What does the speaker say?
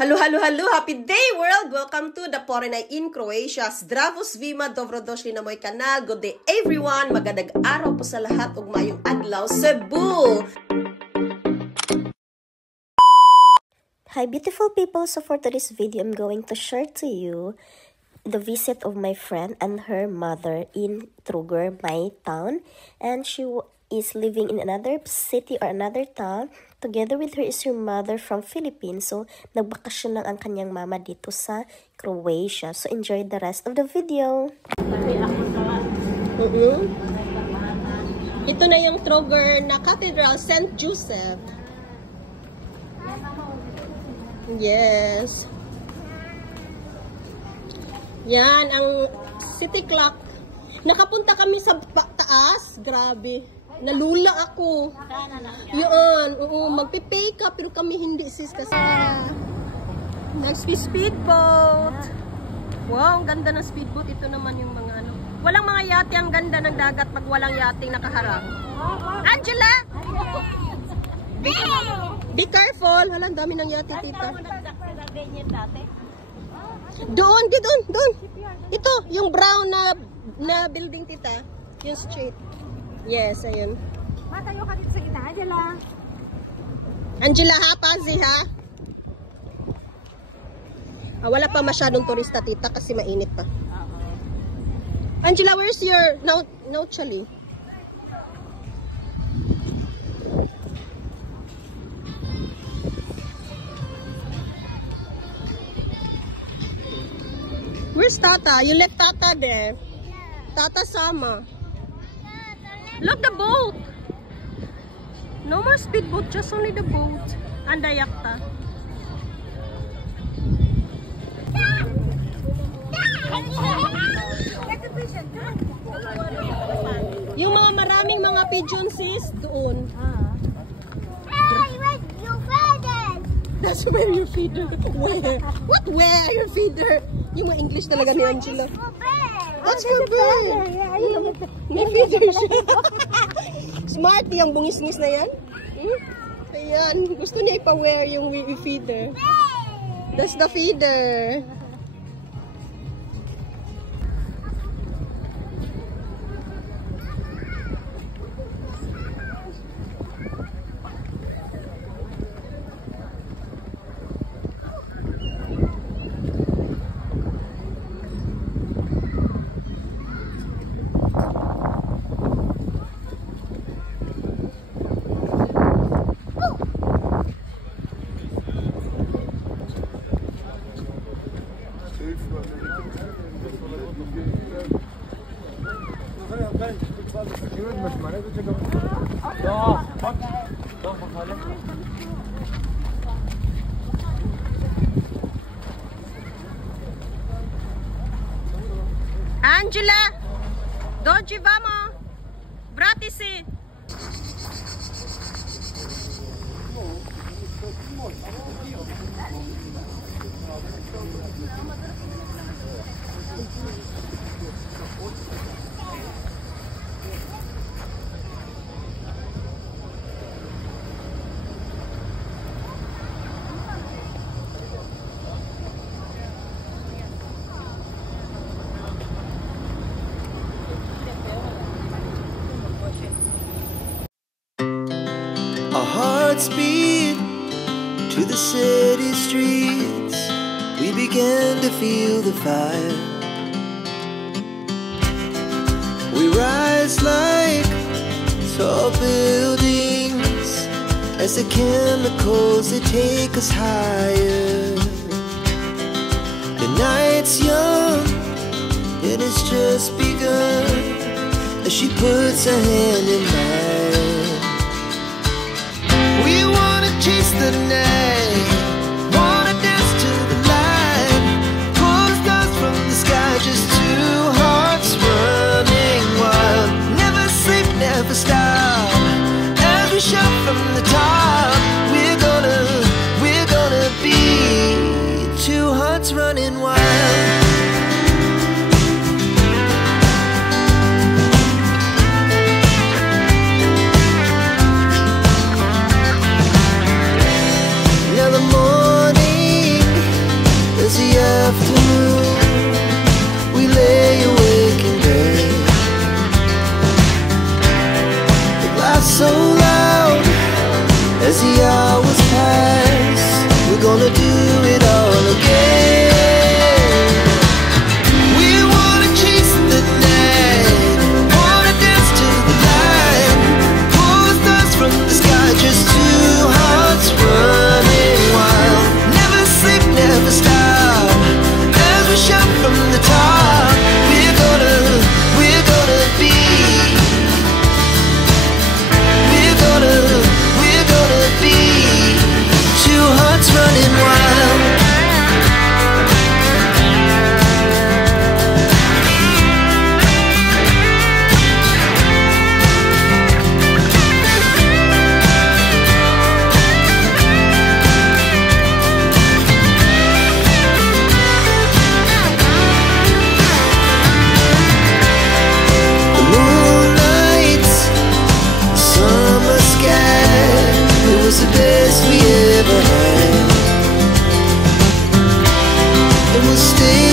Hello, hello, hello! Happy day, world! Welcome to the Porenay in Croatia. Zdravo svima, dobrodošli na moj kanal. Good day, everyone! Magadag araw po sa lahat ug mayong adlaw Cebu! Hi, beautiful people! So for today's video, I'm going to share to you the visit of my friend and her mother in Trugger, my town. And she is living in another city or another town. Together with her is her mother from Philippines. So, nagbakasyon lang ang kanyang mama dito sa Croatia. So, enjoy the rest of the video. Ito na yung Trugger na Cathedral, St. Joseph. Yes. Yan, ang city clock. Nakapunta kami sa taas. Grabe. Nalula ako. Yun, oo, magpipay ka, pero kami hindi sis kasi nag-speedboat. Wow, ang ganda ng speedboat. Ito naman yung mga ano. Walang mga yate, ang ganda ng dagat pag walang yating nakaharang. Angela! Be careful! Hala, ang dami ng yate, tita. Doon, doon. Ito, yung brown na building, tita. Yung street. Yes, ayun. Matayo ka dito sa gitna, Angela. Angela, ha? Pazi, ha? Wala pa masyadong turista, tita, kasi mainit pa. Angela, where's your Nauchali? Where's Tata? You left Tata there. Tata sama. Look, the boat! No more speedboat, just only the boat. And the yakta. Yung mga maraming mga pigeons sis, doon. Hey, where's your feathers? That's where your feeder. Where? What where your feeder? Yung mga English talaga ni Angela. That's for bird. May feeder siya. Smart yung bungis-ngis na yan. Ayan. Gusto niya ipa-wear yung feeder. That's the feeder. Angela, doggy vamo, bratisi. Our hearts beat to the city streets. We began to feel the fire. We rise like tall buildings as the chemicals, they take us higher. The night's young and it's just begun as she puts her hand in mine. We wanna chase the night, wanna dance to the light, pull the stars from the sky, just two hearts running wild. Never sleep, never stop, as we shout from the top. We're gonna be two hearts running wild. Now the morning never stop. As we shout from the top, we're gonna be. We're gonna be two hearts running wild. The moonlight, summer sky, it was the best we ever had. And we'll stay